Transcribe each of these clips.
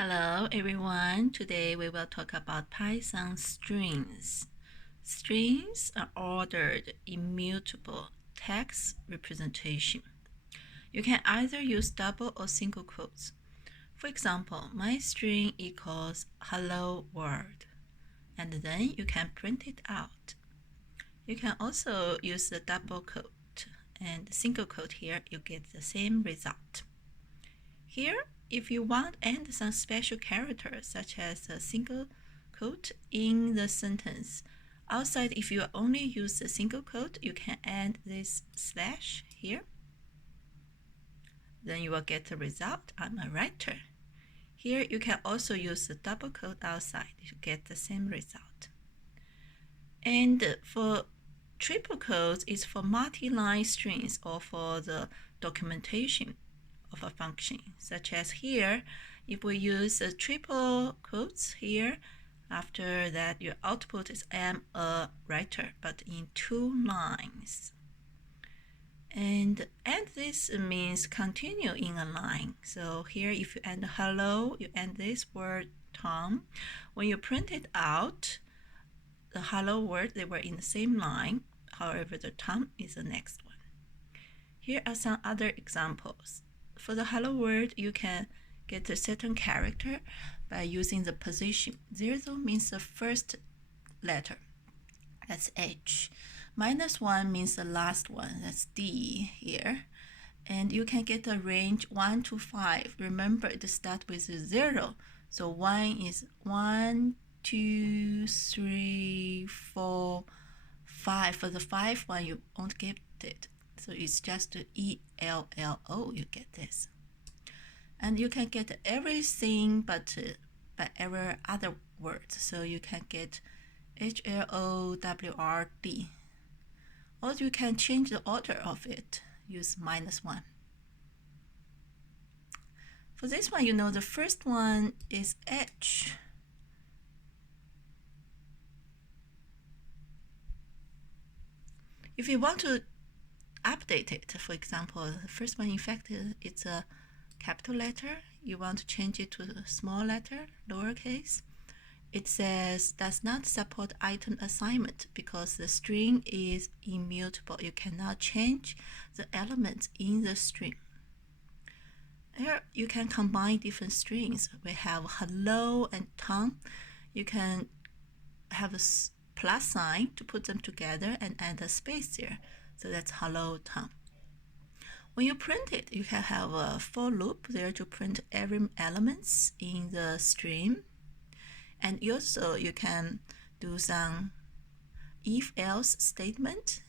Hello everyone, today we will talk about Python strings. Strings are ordered immutable text representation. You can either use double or single quotes. For example, my string equals hello world, and then you can print it out. You can also use the double quote and single quote here, you get the same result. Here, if you want to add some special characters, such as a single quote in the sentence, outside if you only use a single quote, you can add this slash here. Then you will get the result. I'm a writer. Here you can also use a double quote outside to get the same result. And for triple quotes is for multi-line strings or for the documentation of a function, such as here, if we use triple quotes here, after that your output is I'm a writer, but in 2 lines. And this means continue in a line. So here, if you add hello, you add this word Tom. When you print it out, the hello word, they were in the same line. However, the Tom is the next one. Here are some other examples. For the hello word, you can get a certain character by using the position. 0 means the first letter, that's H. -1 means the last one, that's D here. And you can get a range 1 to 5. Remember, it starts with 0. So 1 is 1, 2, 3, 4, 5. For the 5 one, you won't get it. So it's just ELLO, you get this. And you can get everything but by every other word. So you can get HLOWRD. Or you can change the order of it, use -1. For this one, you know the first one is H. If you want to update it, for example, the first one, in fact, it's a capital letter. You want to change it to a small letter, lowercase. It says does not support item assignment because the string is immutable. You cannot change the elements in the string. Here you can combine different strings. We have hello and Tom. You can have a plus sign to put them together and add a space there. So that's hello Tom. When you print it, you can have a for loop there to print every elements in the string. And also you can do some if-else statement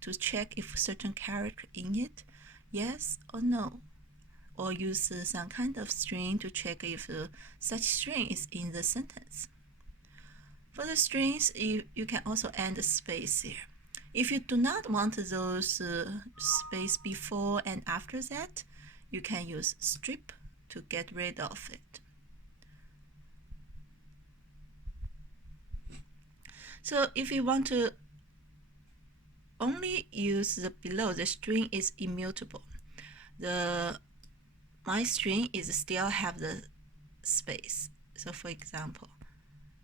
to check if certain character in it, yes or no. Or use some kind of string to check if such string is in the sentence. For the strings, you can also add a space here. If you do not want those space before and after that, you can use strip to get rid of it. So if you want to only use the below, the string is immutable. My string is still have the space. So for example,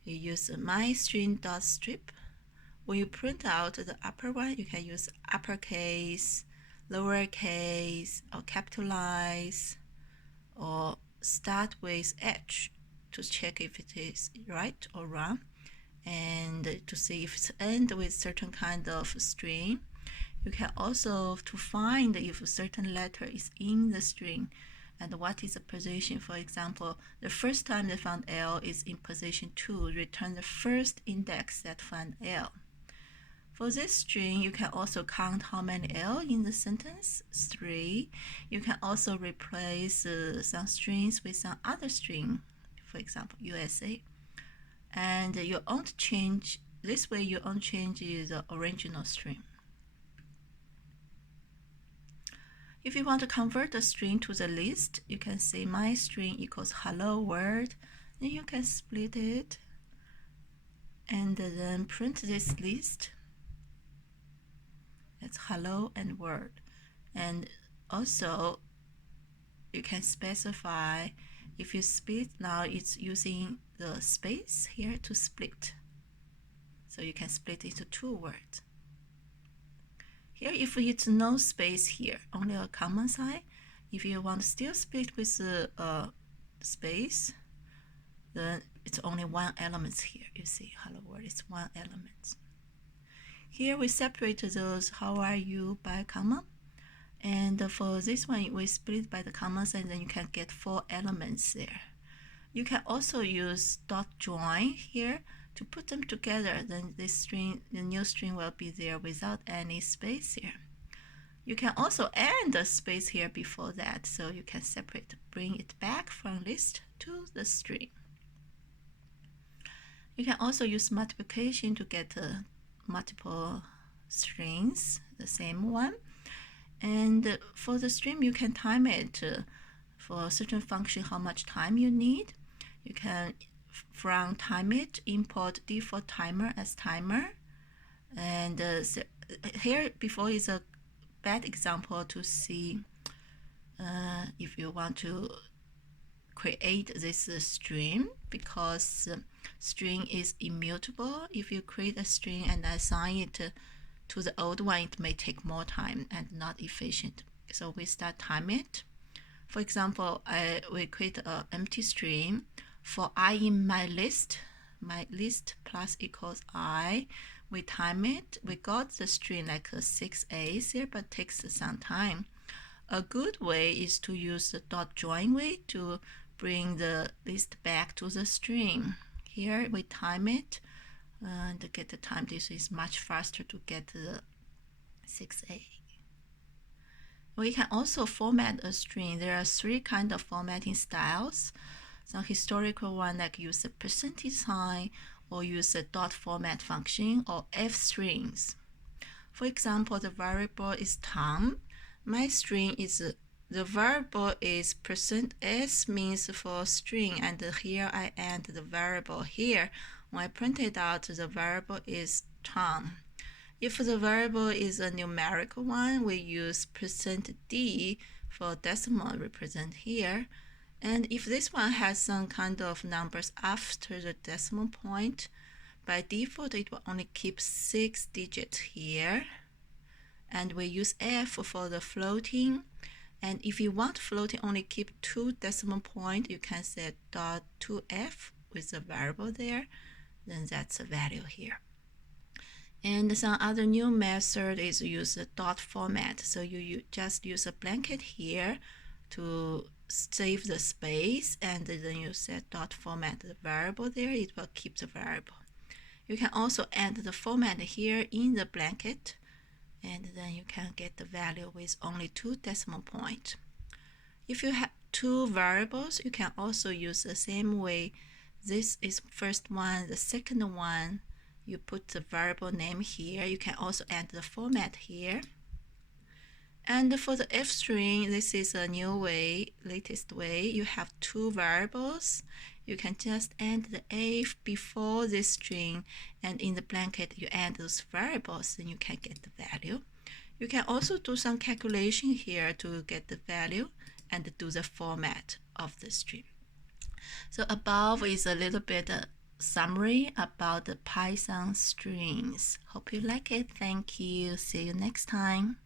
you use my string.strip. When you print out the upper one, you can use uppercase, lowercase, or capitalize, or start with H to check if it is right or wrong, and to see if it's end with certain kind of string. You can also to find if a certain letter is in the string and what is the position. For example, the first time they found L is in position 2, return the first index that found L. For this string, you can also count how many L in the sentence, 3. You can also replace some strings with some other string, for example, USA. And you won't change, this way you won't change the original string. If you want to convert a string to the list, you can say my string equals hello world. Then you can split it and then print this list. It's hello and word. And also you can specify If you split, now it's using the space here to split. So you can split into 2 words. Here, if it's no space here, only a common sign, if you want to still split with a space, then it's only 1 element here. You see, hello world is 1 element. Here we separate those how are you by comma. And for this one, we split by the commas, and then you can get 4 elements there. You can also use dot join here to put them together. Then this string, the new string will be there without any space here. You can also add a space here before that, so you can separate, bring it back from list to the string. You can also use multiplication to get multiple strings, the same one. And for the string, you can time it for a certain function, how much time you need. You can, from time it, import default timer as timer. And here before is a bad example to see if you want to create this string, because string is immutable. If you create a string and assign it to the old one, it may take more time and not efficient. So we start time it. For example, we create an empty string for I in my list plus equals I. We time it. We got the string like 6 A's here, but takes some time. A good way is to use the dot join way to bring the list back to the string. Here we time it and get the time. This is much faster to get the 6A. We can also format a string. There are 3 kinds of formatting styles. Some historical one like use a percentage sign or use a dot format function or F strings. For example, the variable is Tom. My string is the variable is %s means for string, and here I add the variable here. When I print it out, the variable is Tom. If the variable is a numerical one, we use %d for decimal represent here. And if this one has some kind of numbers after the decimal point, by default it will only keep 6 digits here. And we use F for the floating. And if you want floating only keep 2 decimal points, you can set .2f with the variable there. Then that's the value here. And some other new method is use a dot format. So you just use a blanket here to save the space, and then you set dot format the variable there. It will keep the variable. You can also add the format here in the blanket, and then you can get the value with only 2 decimal points. If you have 2 variables, you can also use the same way. This is first one, the second one, you put the variable name here. You can also add the format here. And for the F string, this is a new way, latest way. You have 2 variables. You can just add the F before this string, and in the blanket you add those variables, then you can get the value. You can also do some calculation here to get the value and do the format of the string. So above is a little bit summary about the Python strings. Hope you like it. Thank you. See you next time.